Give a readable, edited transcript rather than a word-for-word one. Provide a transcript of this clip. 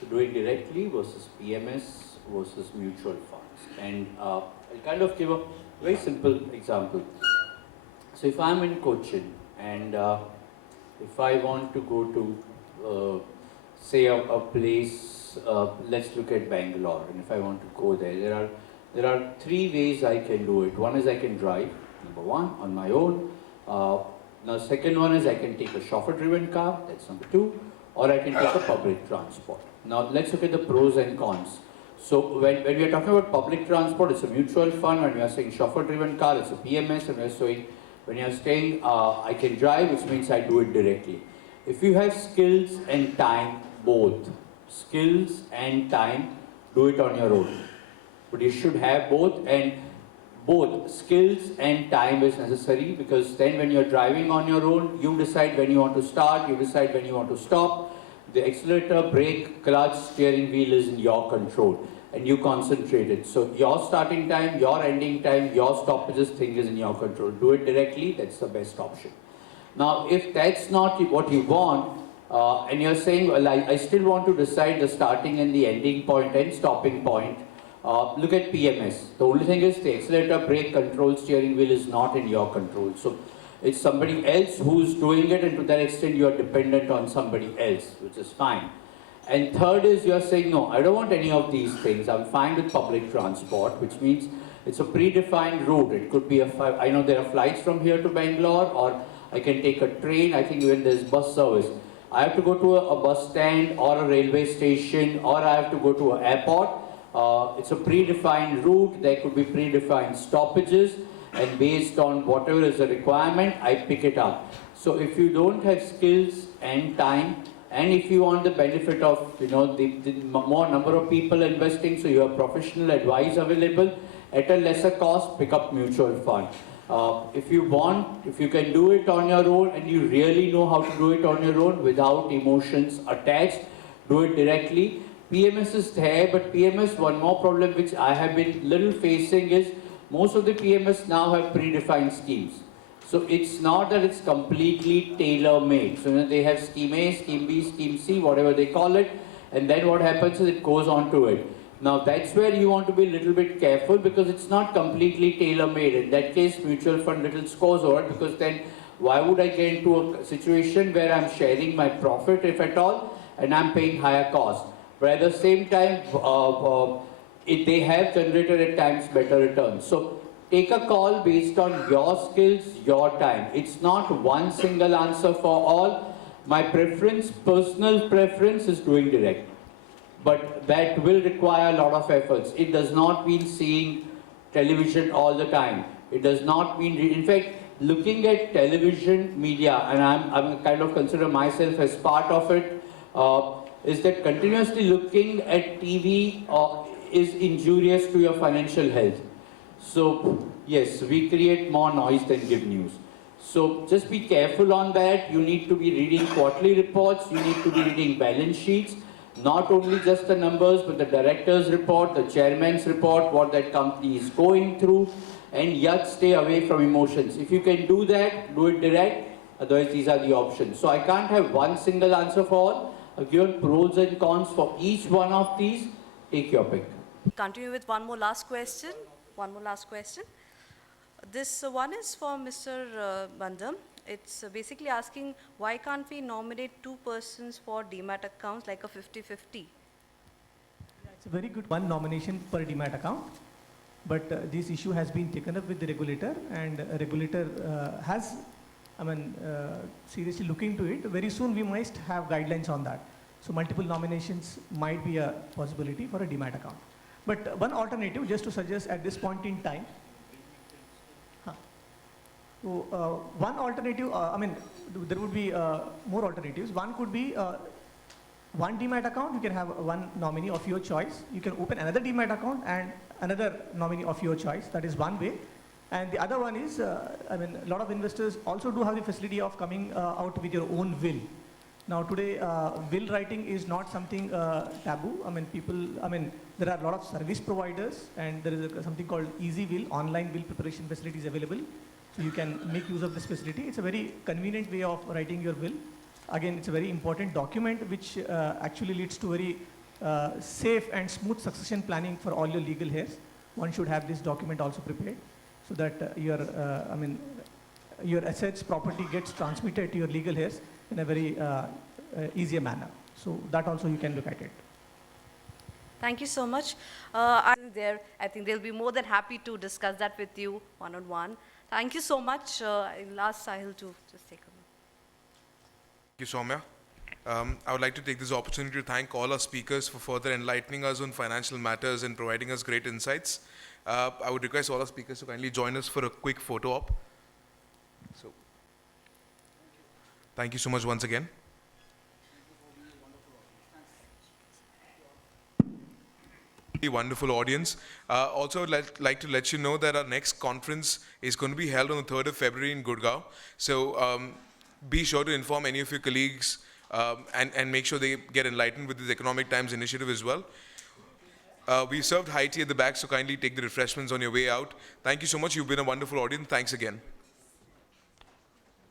So doing directly versus PMS versus mutual funds. And I'll kind of give a very simple example. So if I'm in Kochi and if I want to go to say a place, let's look at Bangalore, and if I want to go there are three ways I can do it. One is I can drive, number one, on my own. Now second one is I can take a chauffeur-driven car, that's number two, or I can take a public transport. Now let's look at the pros and cons. So when we are talking about public transport, it's a mutual fund. When we are saying chauffeur-driven car, it's a PMS. And when you are saying I can drive, which means I do it directly. If you have skills and time, both skills and time, do it on your own. But you should have both, and both skills and time is necessary, because then when you're driving on your own, you decide when you want to start, you decide when you want to stop. The accelerator, brake, clutch, steering wheel is in your control, and you concentrate it. So your starting time, your ending time, your stoppages thing is in your control. Do it directly, that's the best option. Now, if that's not what you want, and you're saying, well, I still want to decide the starting and the ending point and stopping point, look at PMS. The only thing is the accelerator, brake, control, steering wheel is not in your control. So it's somebody else who's doing it, and to that extent you are dependent on somebody else, which is fine. And third is you're saying, no, I don't want any of these things. I'm fine with public transport, which means it's a predefined route. It could be I know there are flights from here to Bangalore, or I can take a train. I think even there's bus service. I have to go to a bus stand or a railway station, or I have to go to an airport. It's a predefined route. There could be predefined stoppages, and based on whatever is the requirement, I pick it up. So if you don't have skills and time, and if you want the benefit of the more number of people investing, so you have professional advice available at a lesser cost, pick up mutual fund. If you can do it on your own, and you really know how to do it on your own without emotions attached, do it directly. PMS is there, but PMS, one more problem which I have been little facing is most of the PMS now have predefined schemes. So it's not that it's completely tailor-made. So they have scheme A, scheme B, scheme C, whatever they call it, and then what happens is it goes on to it. Now that's where you want to be a little bit careful, because it's not completely tailor-made. In that case, mutual fund little scores over, because then why would I get into a situation where I'm sharing my profit, if at all, and I'm paying higher cost? But at the same time, they have generated at times better returns. So take a call based on your skills, your time. It's not one single answer for all. My preference, personal preference, is doing direct. But that will require a lot of efforts. It does not mean seeing television all the time. It does not mean, in fact, looking at television media, and I'm kind of consider myself as part of it, is that continuously looking at TV is injurious to your financial health. So yes, we create more noise than give news. So just be careful on that. You need to be reading quarterly reports. You need to be reading balance sheets. Not only just the numbers, but the director's report, the chairman's report, what that company is going through, and yet stay away from emotions. If you can do that, do it direct. Otherwise, these are the options. So I can't have one single answer for all. I've given pros and cons for each one of these. Take your pick. Continue with one more last question. This one is for Mr. Bandham. It's basically asking, why can't we nominate two persons for demat accounts, like a 50-50? Yeah, it's a very good one nomination per demat account. But this issue has been taken up with the regulator, and regulator has seriously looking into it. Very soon we must have guidelines on that. So multiple nominations might be a possibility for a demat account. But one alternative, just to suggest at this point in time, one alternative, there would be more alternatives. One could be one demat account, you can have one nominee of your choice. You can open another demat account and another nominee of your choice. That is one way. And the other one is, a lot of investors also do have the facility of coming out with your own will. Now today, will writing is not something taboo. There are a lot of service providers, and there is something called Easy Will, online will preparation facilities available. So you can make use of this facility. It's a very convenient way of writing your will. Again, it's a very important document which actually leads to very safe and smooth succession planning for all your legal heirs, one should have this document also prepared so that your assets, property gets transmitted to your legal heirs in a very easier manner. So that also you can look at it. Thank you so much. I think they'll be more than happy to discuss that with you one-on-one. Thank you so much. I'll ask Sahil to just take a minute. Thank you, Soumya. I would like to take this opportunity to thank all our speakers for further enlightening us on financial matters and providing us great insights. I would request all our speakers to kindly join us for a quick photo op. So, thank you so much once again. Wonderful audience. Also, I'd like to let you know that our next conference is going to be held on the 3rd of February in Gurgaon. So be sure to inform any of your colleagues and make sure they get enlightened with this Economic Times initiative as well. We've served high tea at the back, so kindly take the refreshments on your way out. Thank you so much. You've been a wonderful audience. Thanks again.